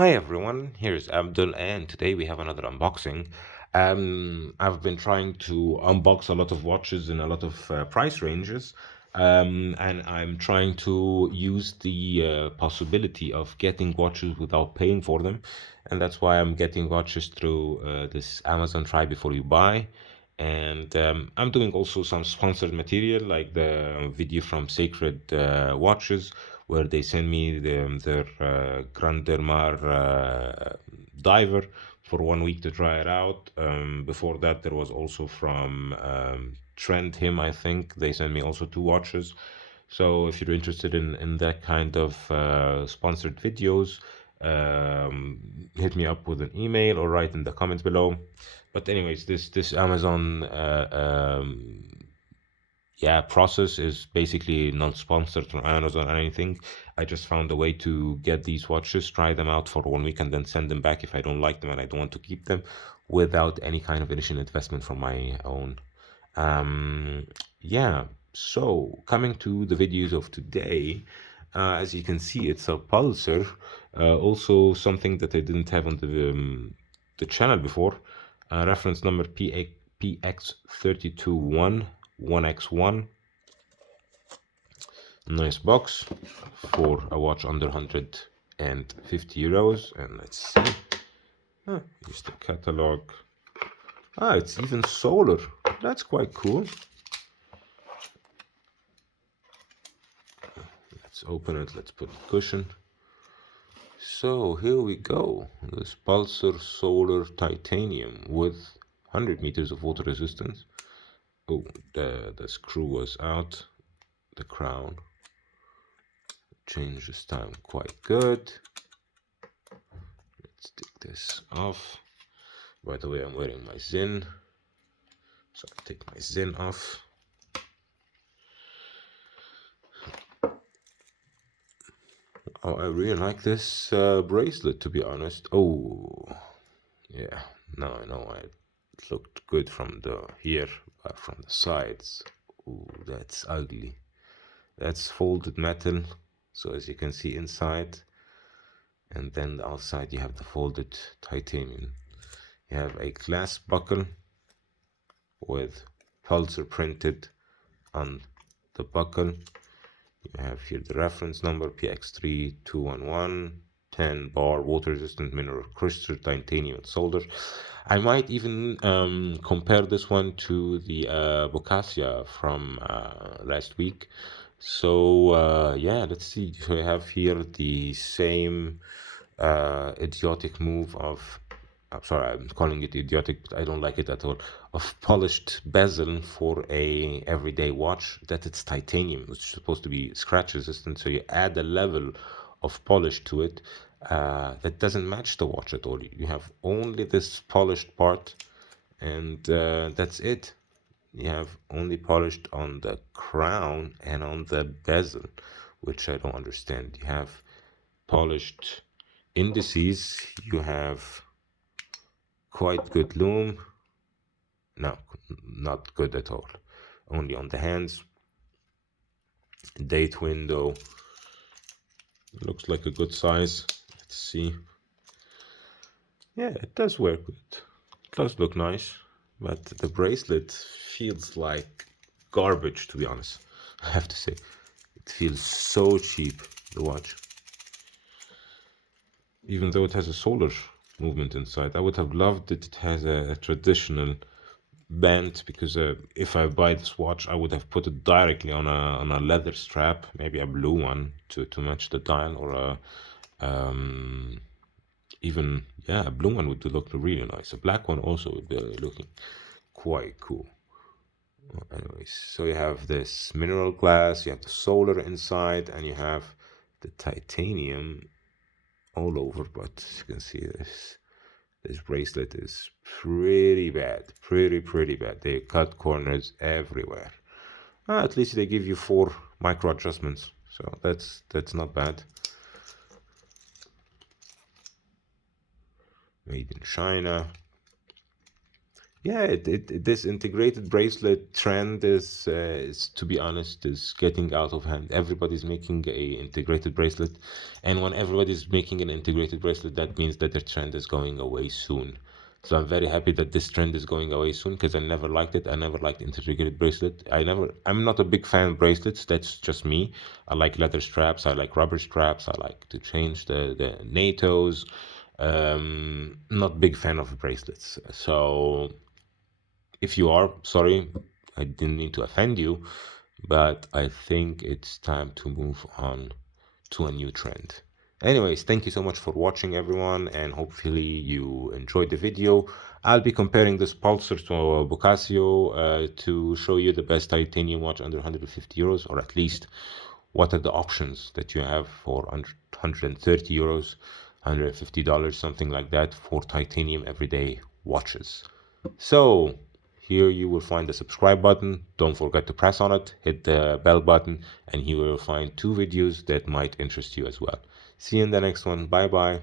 Hi everyone, here's Abdul, and today we have another unboxing. I've been trying to unbox a lot of watches in a lot of price ranges, and I'm trying to use the possibility of getting watches without paying for them, and that's why I'm getting watches through this Amazon Try Before You Buy. And I'm doing also some sponsored material, like the video from Sacred Watches, where they send me their Grand Dermar diver for 1 week to try it out. Before that, there was also from Trend him, I think. They sent me also two watches. So if you're interested in that kind of sponsored videos, hit me up with an email or write in the comments below. But anyways, this Amazon process is basically non-sponsored from Amazon or anything. I just found a way to get these watches, try them out for 1 week, and then send them back if I don't like them and I don't want to keep them, without any kind of initial investment from my own. Um, yeah. So coming to the videos of today, as you can see, it's a Pulsar. Also something that I didn't have on the channel before. Reference number PX3211X1. Nice box for a watch under 150 euros. And let's see. Here's the catalog. It's even solar. That's quite cool. Let's open it. Let's put the cushion. So here we go. This Pulsar Solar Titanium with 100 meters of water resistance. Oh, the screw was out. The crown. Change this time quite good. Let's take this off. By the way, I'm wearing my Zin. So I take my Zin off. Oh, I really like this bracelet, to be honest. Oh, yeah. Now I know it looked good from the here, but from the sides. Ooh, that's ugly. That's folded metal. So as you can see inside, and then the outside you have the folded titanium. You have a glass buckle with Pulsar printed on the buckle. You have here the reference number PX3211, 10 bar water resistant mineral crystal titanium and solder. I might even compare this one to the Boccaccia from last week. So yeah, let's see. So we have here the same idiotic move of, I'm sorry, I'm calling it idiotic, but I don't like it at all, of polished bezel for a everyday watch, that it's titanium, which is supposed to be scratch resistant. So you add a level of polish to it that doesn't match the watch at all. You have only this polished part, and that's it. You have only polished on the crown and on the bezel, which I don't understand. You have polished indices, you have quite good loom. No, not good at all. Only on the hands. Date window. Looks like a good size. Let's see. Yeah, it does work good. It does look nice. But the bracelet feels like garbage, to be honest. I have to say. It feels so cheap, the watch. Even though it has a solar movement inside. I would have loved it. It has a traditional band, because if I buy this watch, I would have put it directly on a leather strap, maybe a blue one to match the dial, or a even, yeah, a blue one would look really nice. A black one also would be looking quite cool. Anyways, so you have this mineral glass, you have the solar inside, and you have the titanium all over. But as you can see, this bracelet is pretty bad, pretty bad. They cut corners everywhere. At least they give you 4 micro adjustments, so that's not bad. Made in China. Yeah, this integrated bracelet trend is, to be honest, is getting out of hand. Everybody's making a integrated bracelet, and when everybody's making an integrated bracelet, that means that the trend is going away soon. So I'm very happy that this trend is going away soon because I never liked it. I never liked integrated bracelet. I'm not a big fan of bracelets. That's just me. I like leather straps. I like rubber straps. I like to change the NATOs. Not big fan of bracelets. So if you are, sorry, I didn't mean to offend you, but I think it's time to move on to a new trend. Anyways, thank you so much for watching, everyone, and hopefully you enjoyed the video. I'll be comparing this Pulsar to a Boccaccio to show you the best titanium watch under 150 euros, or at least what are the options that you have for 130 euros, $150, something like that, for titanium everyday watches. So here you will find the subscribe button. Don't forget to press on it, hit the bell button, and here you will find 2 videos that might interest you as well. See you in the next one. Bye bye.